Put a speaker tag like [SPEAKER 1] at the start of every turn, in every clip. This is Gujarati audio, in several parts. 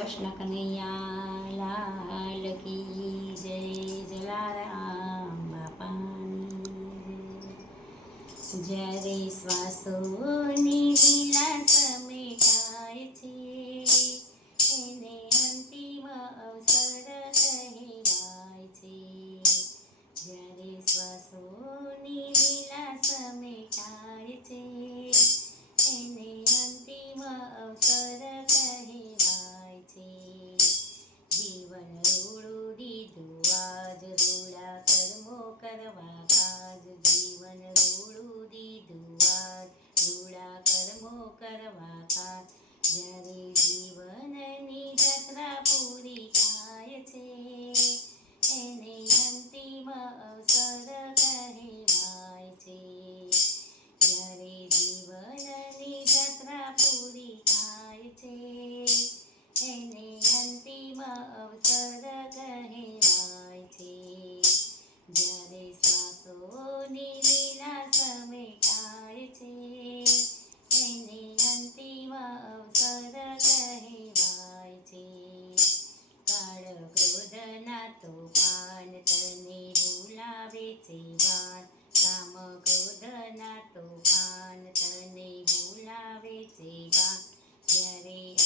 [SPEAKER 1] કૃષ્ણ કનૈયા લાલ કી જય જલારામ બાપાની જય. જ્યારે શ્વાસોની લીલા સમેટાય છે. એને અંતિમ અવસર કહેવાય છે. જ્યારે શ્વાસોની લીલા સમેટાય છે. એને અંતિમ અવસર અવસર કહેવાય છે. જ્યારે શ્વાસોની લીલા સમેટાય છે. એને અંતિમ અવસર કહેવાય છે. કાળ ક્રોધના તોફાન તને બોલાવે છે. વાન કામ ક્રોધના તોફાન તને બોલાવે છે. વાન જ્યારે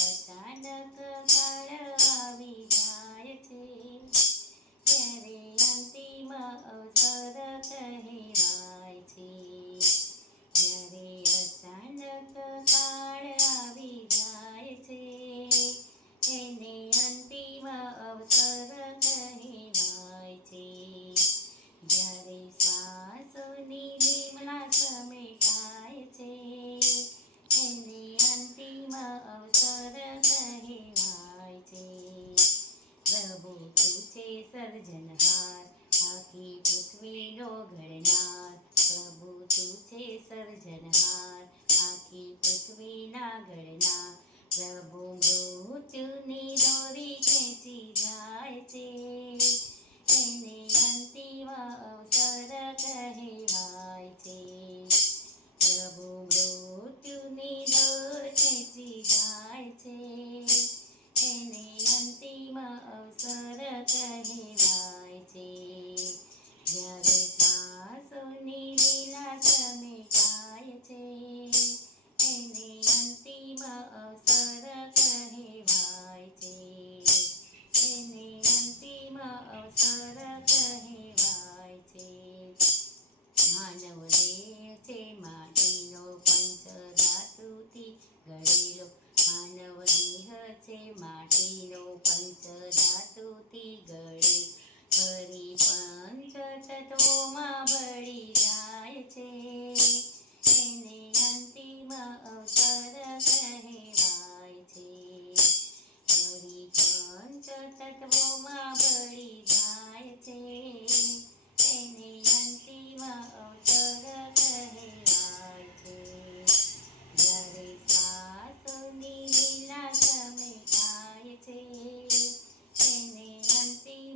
[SPEAKER 1] સર્જનહાર આખી પૃથ્વીનો ઘડનાર પ્રભુ તું છે સર્જનહાર આખી પૃથ્વીના ઘડનાર અવસર કહેવાય છે માનવ દેહ છે માટીનો પંચ ધાતુથી ઘડેલો માનવ દેહ છે માટીનો પંચ ધાતુથી ઘડે ફરી પંચ તત્વોમાં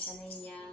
[SPEAKER 1] Sa 一样